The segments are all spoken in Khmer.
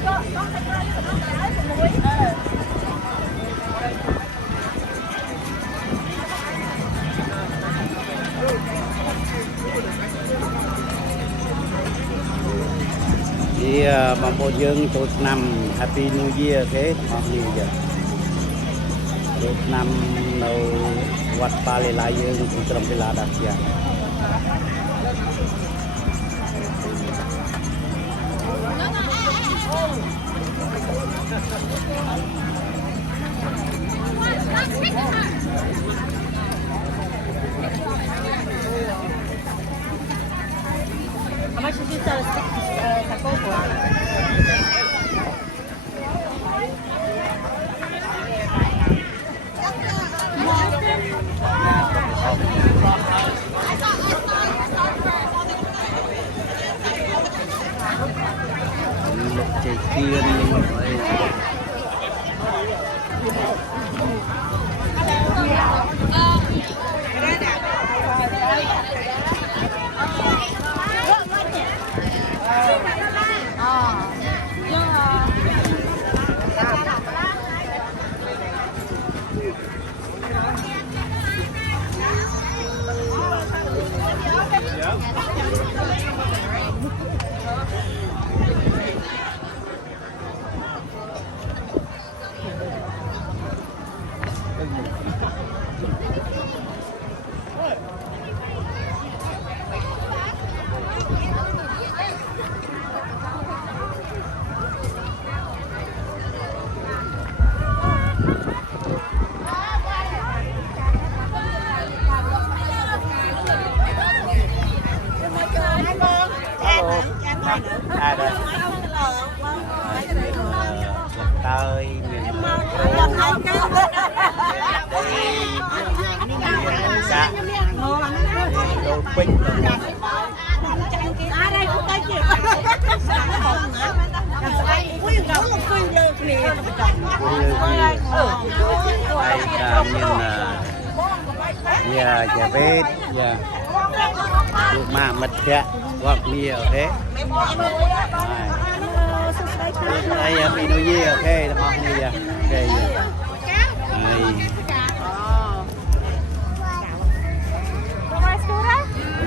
បងប្អូនយើងចូលឆ្នាំ Happy New Year ទេបងប្អូនយើងចូលឆ្នាំនៅវត្តប៉ាឡេឡាយើងទីក្រុងកីឡាដាសៀលោកជ័យគៀនអីយ៉ាវេតយ៉ាលោកម៉ាមិត្តភក្តិគាត់គ្នាអូខេហើយពីនោះយីអូខេទាំងអស់គ្នាអូខេហើយ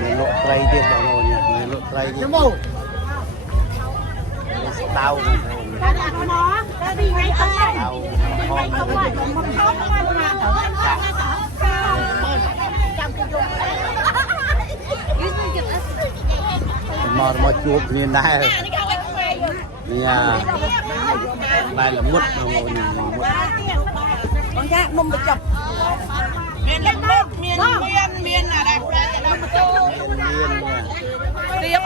មានលក់ត្រីទៀតបងប្អូនមានលក់ត្រីទៀតស្ដៅបងប្អូនស្ដៅហងមកជួបគ្នាដែរនេះបែរល្មុតបងប្អូនបងចានំបញ្ចប់មានល្មុតមានអាដែរប្រែតែនំបញ្ចប់មានទៀប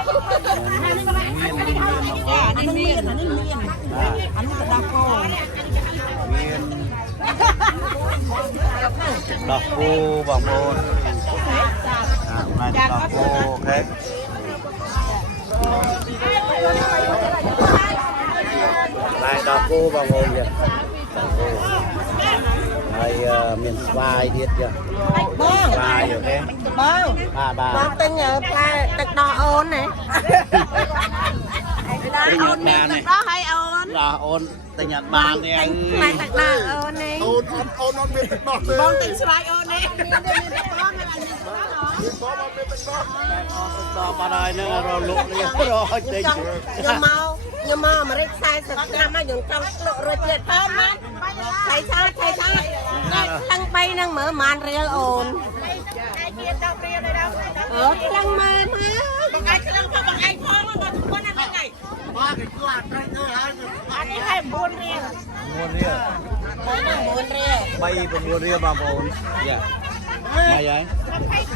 មានអានេះទៅដល់គោមានដល់គោបងប្អូនបានដល់គោអូខេlại đào cô vào ngồi kìaហើយមានស្វាយទៀតចាស្វាយអូខេបងទិញផ្លែទឹកដោះអូនណាទិញអត់បានទេដោះឲ្យអូនដោះអូនទិញអត់បានទេផ្លែទឹកដោះអូននេះអូនអត់មានទឹកដោះទេបងទិញស្វាយអូននេះមានទឹកដោះមានទឹកដោះបងអត់មានទឹកដោះតបាត់ហើយនឹងរលក់នេះរត់ទិញខ្ញុំមកអាមេរិក40ឆ្នាំហើយខ្ញុំចង់លក់រសជាតិផងណាថៃឆាតាំង3នឹងមើលប៉ុន្មានរៀលអូនឯទៀត10រៀលដែរខ្លាំងមើលមកបងឯងខ្លាំងផងបងឯងផងមកทุกคนណាស់ថ្ងៃមកគេគួរអត់ត្រូវទៅហើយអានេះឲ្យ9រៀល9រៀល3 9រៀលបងប្អូនយ៉ាមកហើយ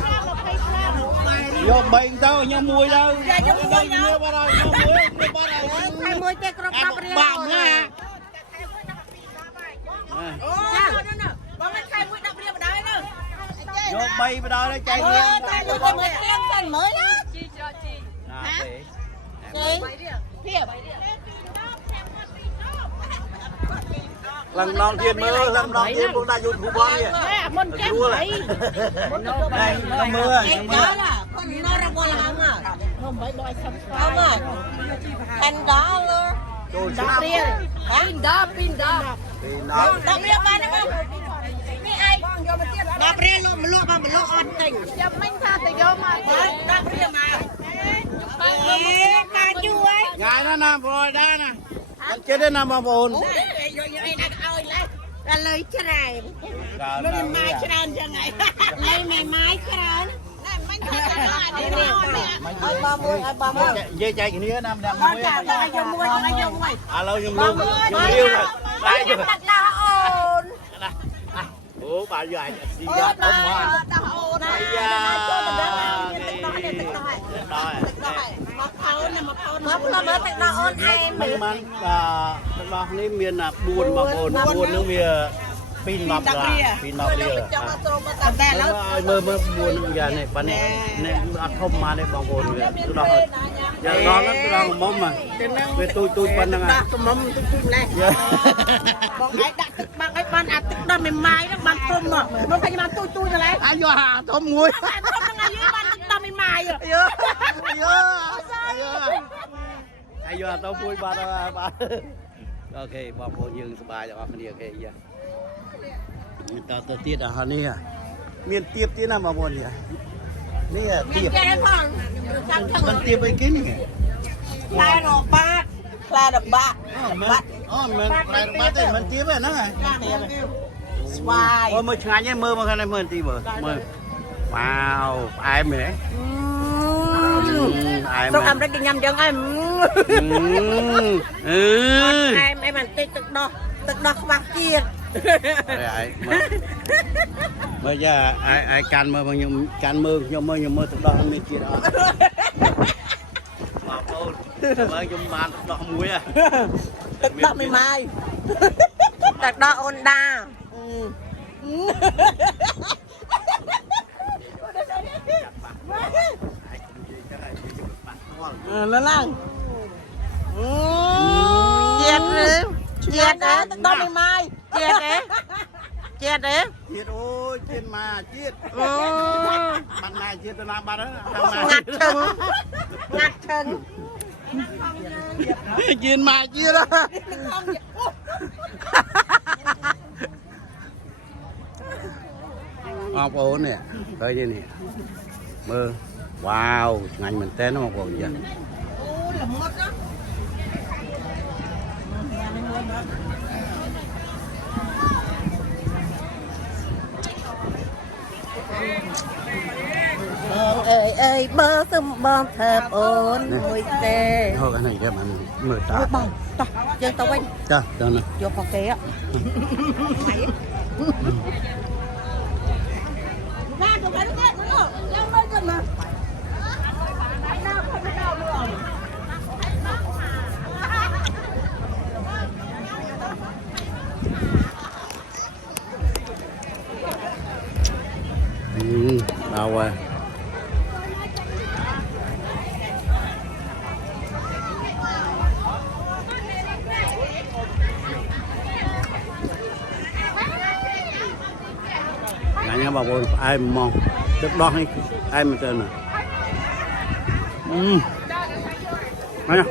យក3ទៅខ្ញុំមួយទៅខ្ញុំមួយបាត់ហើយខ្ញុំមួយទេគ្រប់10រៀលបាក់ណាអូបងមិនខែមួយ10រៀលបណ្ដោយទៅយក3បណ្ដោយទៅចៃរៀលតែយកទៅមើលរៀលសិនមើលណាជីច្រកជីណាទេភាព lần non thiên mưa lần non thiên cũng đã dùng thủ bom vậy môn kém vậy này nó mưa con nó ra qua làm à không phải đòi sắm không à $10 ចូលឆ្នាំពីនដល់ពីនដល់ដល់រៀបបានហ្នឹងនេះឯងយកមកទៀតដល់រៀបលោកមលក់មកមលក់អត់ទិញចាំមិញថាទៅយកមកដល់រៀបមកការជួយងាយណាស់ណាប្រយដែរណាអត់ចិត្តទេណាបងប្អូនយកអីដាក់ឲ្យឡើយដល់លើច្រើនមិនម៉ាយច្រើនចឹងហើយលេមិនម៉ាយច្រើនមិនថាឲ្យបងមួយនិយាយចែកគ្នាណាម្នាក់មួយយកមួយយកមួយឥឡូវខ្ញុំលុបខ្ញុំរាវបាយយកទឹកដល់អូនអូបាយយកអាចស៊ីយកអមមកដល់អូនណាចូលទៅដល់ទឹកដល់នេះទឹកដល់ហើយមកផោនមកផោនមកមើលទឹកដល់អូនឯងមិនបានទឹកដល់នេះមាន4បងប្អូន4នឹងវាពីនមកឡាពីនមករៀលចង់ឲ្យត្រង់មកតែឡើយឲ្យមើល4យ៉ាងនេះបាទនេះអត់ធំមកទេបងប្អូនវាទឹកដល់យ៉ាងដល់ទឹកដល់មុំវាទូចប៉ុណ្្នឹងហើយដាក់មុំទូចណែបងឯងដាក់ទឹកបាំងឲ្យបានអាទឹកដល់មេម៉ាយហ្នឹងបានធំមកមកខ្ញុំបានទូចទៅឡើយអាយកអាធំមួយធំហ្នឹងអាយបានទឹកដល់មេម៉ាយអាយកទៅពួយបាទអូខេបងប្អូនយើងសប្បាយទាំងអស់គ្នាអូខេយ៉ាទៅទៀតអានេះមានទៀបទៀតណាបងប្អូននេះទៀបមិនទៀបអីគេនេះខ្លែរបាក់ខ្លែរបាក់អូមិនខ្លែរបាក់ទេមិនទៀបទេហ្នឹងហើយស្វាយអូមើលឆ្ងាញ់ទេមើលមកខាងនេះមើលទីមើលវ៉ាវផ្អែមមែនស្រុកអាមេរិកគេញ៉ាំចឹងហើយផ្អែមអីបន្តិចទឹកដោះខ្វះជាតិមើលយ៉ាអាយកាន់មើលខ្ញុំកាន់មើលខ្ញុំមើលទឹកដោះមានជាតិអត់បងប្អូនមើលខ្ញុំបានទឹកដោះមួយទឹកដោះមិនម៉ាយទឹកដោះអូនដាឡើងជាតិទឹកដោះមិនម៉ាយជាតិអូយជាតិមកជាតិបាត់ណាជាតិទៅណាបាត់ហ្នឹងងាត់ឈឹងជាតិមកជាតិបងប្អូននេះឃើញនេះមើលវ៉ាវឆ្ងាញ់មែនតើបងប្អូនចាអូល្មុតណាអើយបើសឹមបងធ្វើអូនមួយទេហូបអានេះគេបានមើលតាបងតោះយើងទៅវិញចាទៅណាយកផងគេណាទៅវិញទេមើលចាំមើលទៅណាđau rồi nãy bà bồi ai mong tức đo hay ai mà tên này nè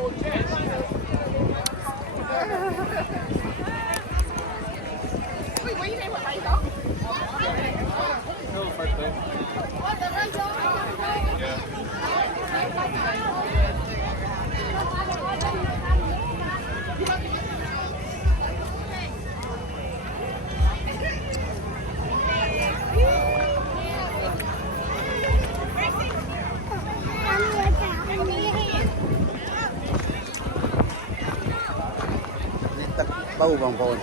bầu vòng vòng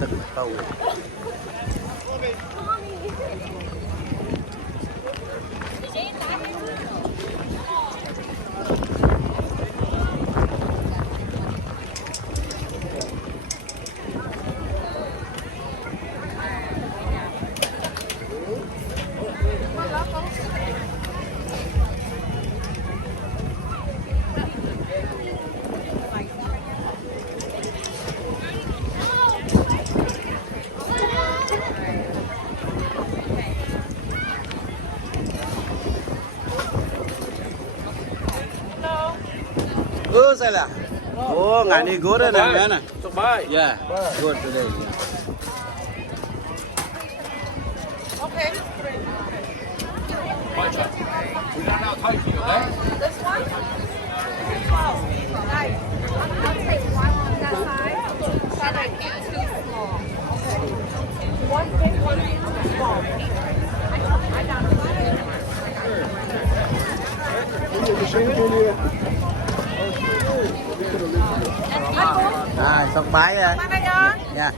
ទឹកបៅ Oh, ngày này good đấy nè, nè. Sốc bài. Yeah, good today. Okay. My turn. We got now tight for you, okay? This one? Nice. I'll take one on that side. And I get two small. Okay. One big, one small. I got it. Sọc bái rồi. Yeah.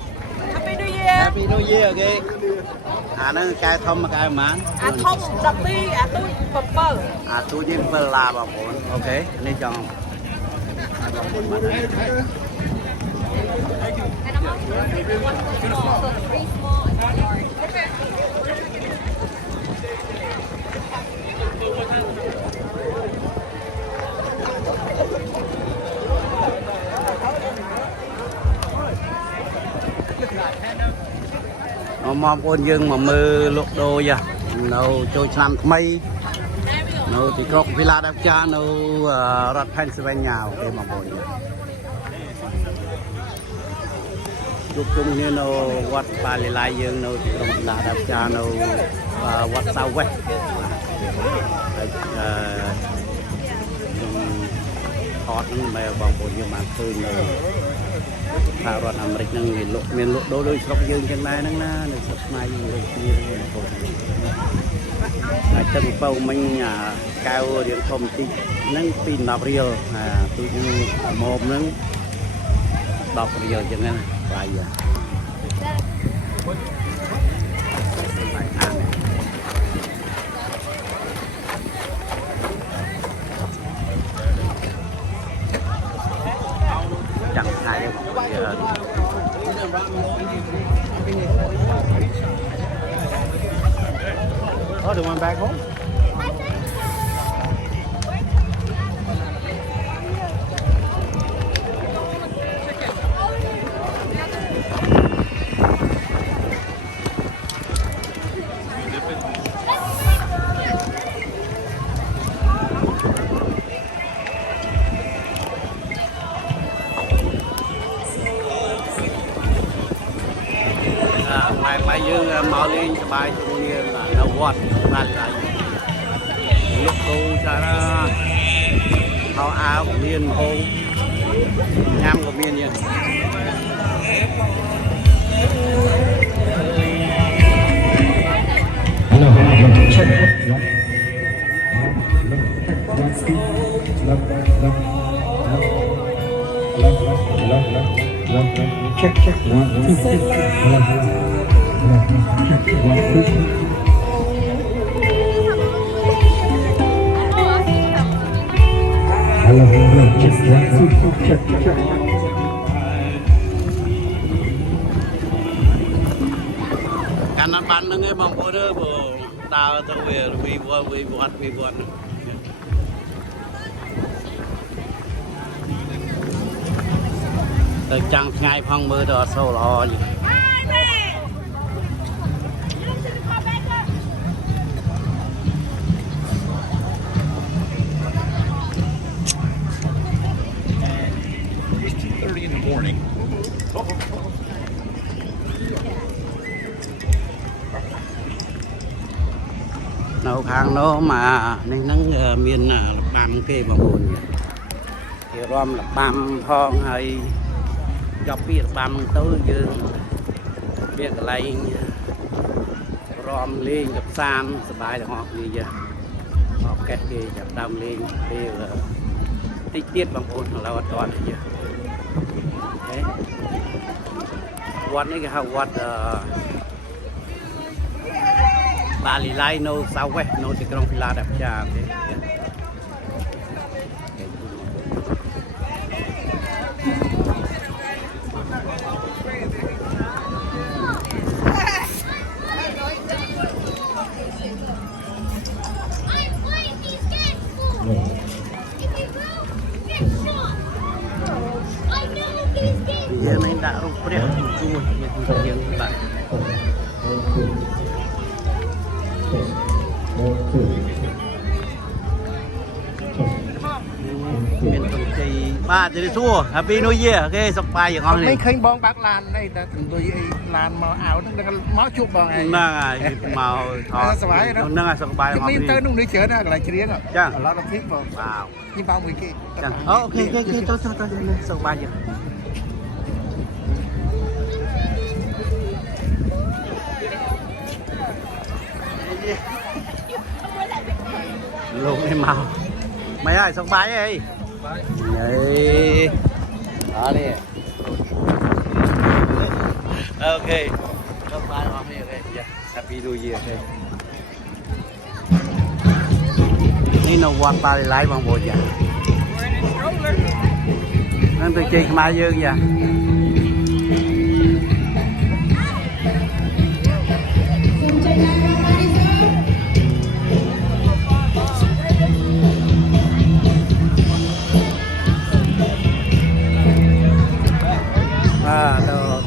Happy New Year. Happy New Year, okay. Nó cài thông mà cài mán. Thông đập đi, tôi bập bờ. Tôi đi bờ là bảo bốn, okay. Này cho. Mong ôn dương mà mưa lục đô vậy nấu trôi năm mây nấu thì có villa đẹp cha nấu rật Pennsylvania để mà bồi chúc chung như nấu quạt bà lì lai dương nấu thì có villa đẹp cha nấu quạt sao quét hot mà bong bồi dương mà khơi nấu thảo rọt Amerik năng miền lộ đôi sọc dương chân này năng na được sọc mai dương kia rồi chân bầu mình cao điện thông tin năng pin nạp riêu tôi mồm năng đọc riêu chân này lại giờ chẳng thay oh, do you want back home? Mai dương màu lên cho bài cho con yên là đầu quạt là lúc cô cho nó tháo áo của miên hôn nhám của miên vậy check check 1 2 hello check check check cắn ăn bắn nó nghe mong bố đỡ bố đào tao về vì vọt từ trăng ngày phong mưa đó sâu lo gì nấu khang nó mà nên nắng miền băm kê bằng bồn thì rom là băm phong hay cho biết băm tới dương biết lại rom lên gặp san sải được họ gì vậy họ kết kê gặp đam lên thì tích tiết bằng bồn là vật toàn chứ đấyวันนี้ก็วัดบาลีไลโนซาเวโนที่กรุงฟิลาเดลเฟียยังไม่ได้รูปเปรี้ยวช่วยยังแบบ miền Tây បាទជម្រាបសួរ Happy New Year គេសុខសប្បាយទាំងអស់ មិន នេះ ឃើញបងបាក់ឡាននេះតែលុយអីឡានមកអោហ្នឹងមកជួបបងឯង ហ្នឹងហើយមកថត សប្បាយណាស់ ហ្នឹងហើយសុខសប្បាយទាំងអស់ មាន នេះ ទៅនោះនេះច្រើនណាកន្លែងច្រៀង ចា ឥឡូវដល់ធីបង បាទ នេះបងមួយគេ ចឹងអូខេគេចូលសុខសប្បាយយើងលោកនេះមកmấy ơi sông bay đi vậy đó đi ok sông bay không đi ok yeah. Happy New Year okนี่นวัดปลาไหลบางโบจ้ะนั่นตัวจริงมาเยอะจ้ะ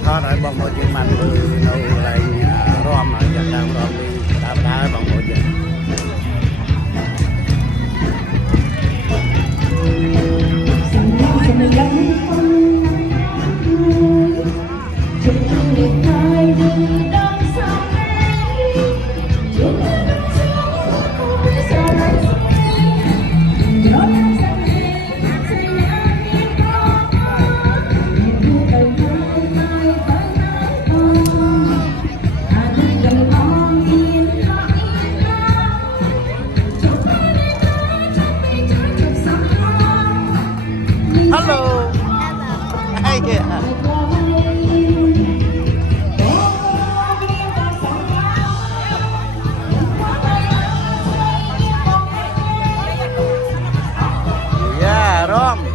ทอดให้บางโบจึงมันคือเราอะไรร่วมจากทางร่วมดีตามท้ายบางโบจึงHello. Hey, yeah. Yeah, Rom.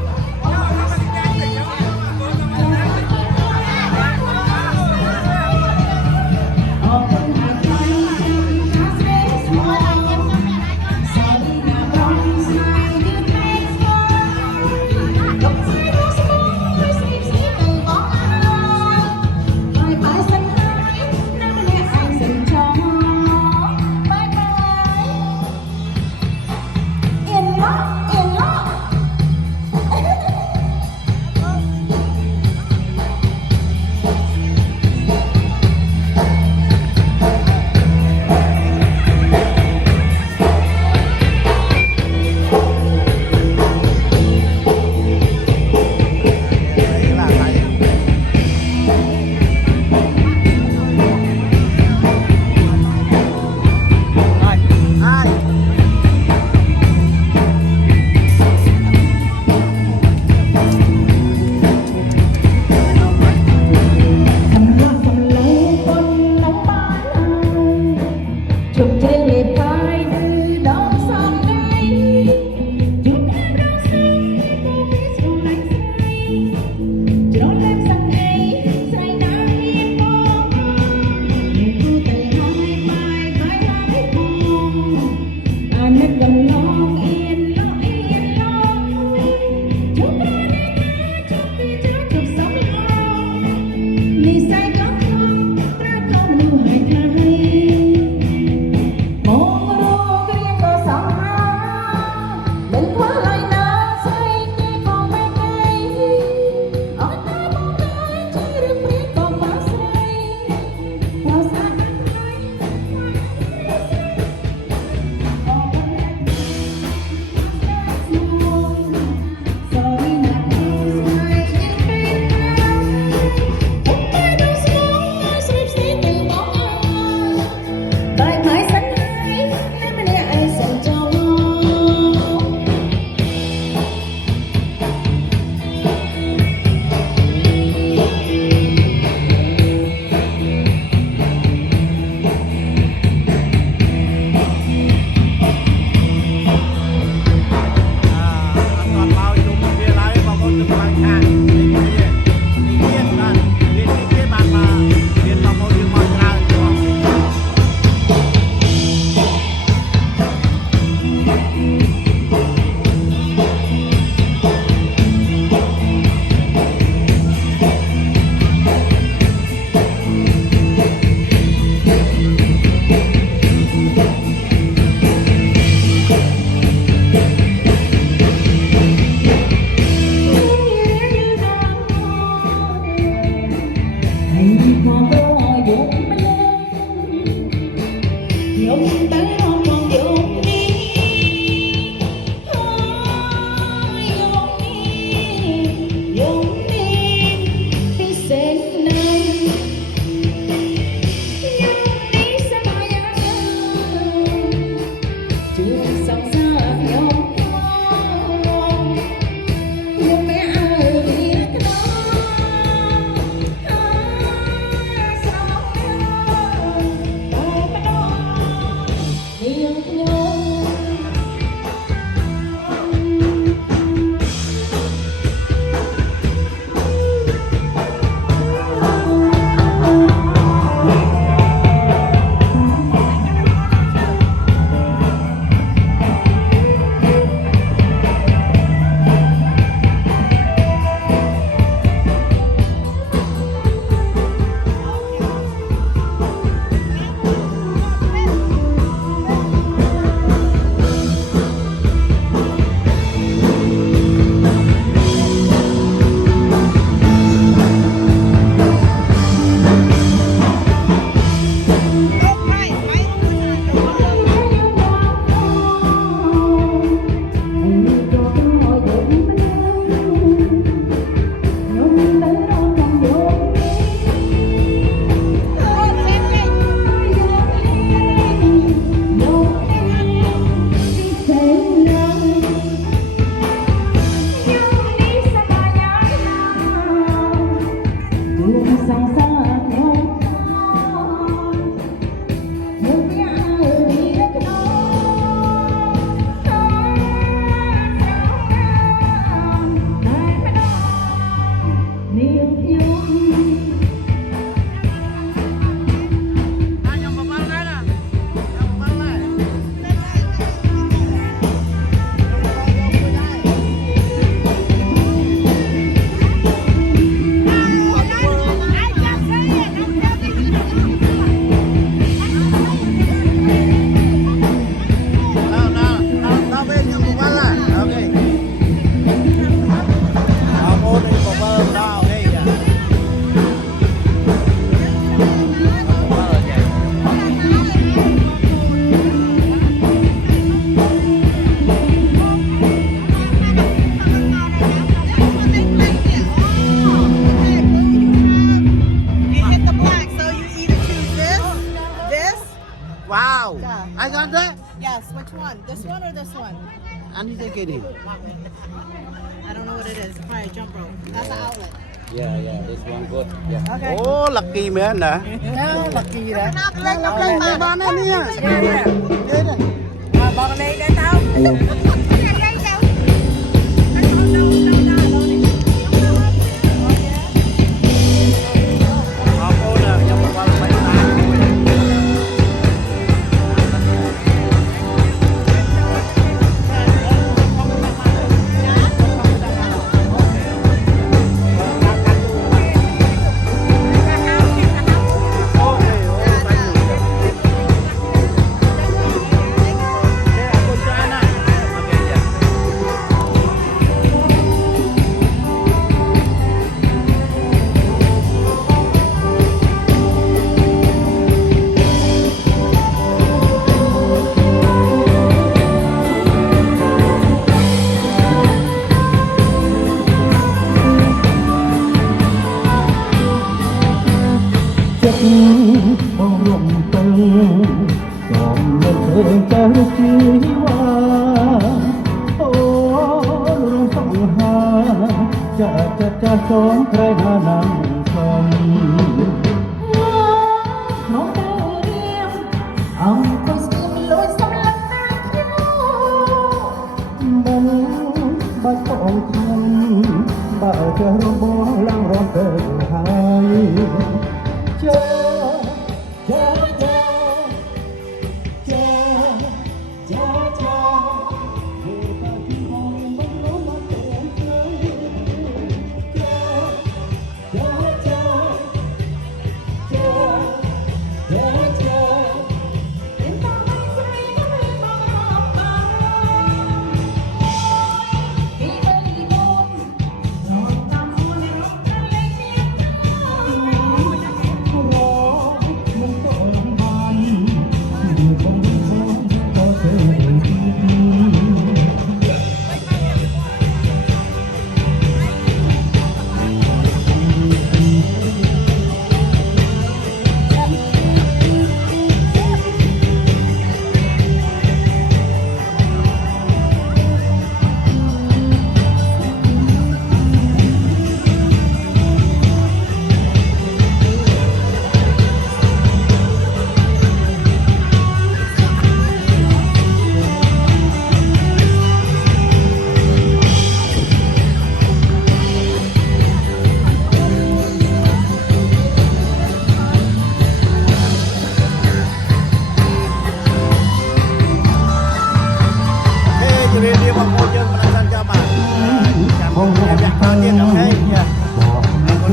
Wow. I got that. Yes, which one? This one or this one? I need to get it. I don't know what it is. Probably a jump rope. That's an outlet. Yeah, this one good. Yeah. Okay. Oh, lucky man hả? lucky đó. Nó lên tay bón em nha. Bón lên đây tao.จะสองใครหานั่งชมน้องดาวเรียมเอาไปสิมลอยสำลักน้ำคิ้วบนใบตองคำบ่าจะร้องบ่ลังร้องเกินหายเจอ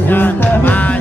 Bye.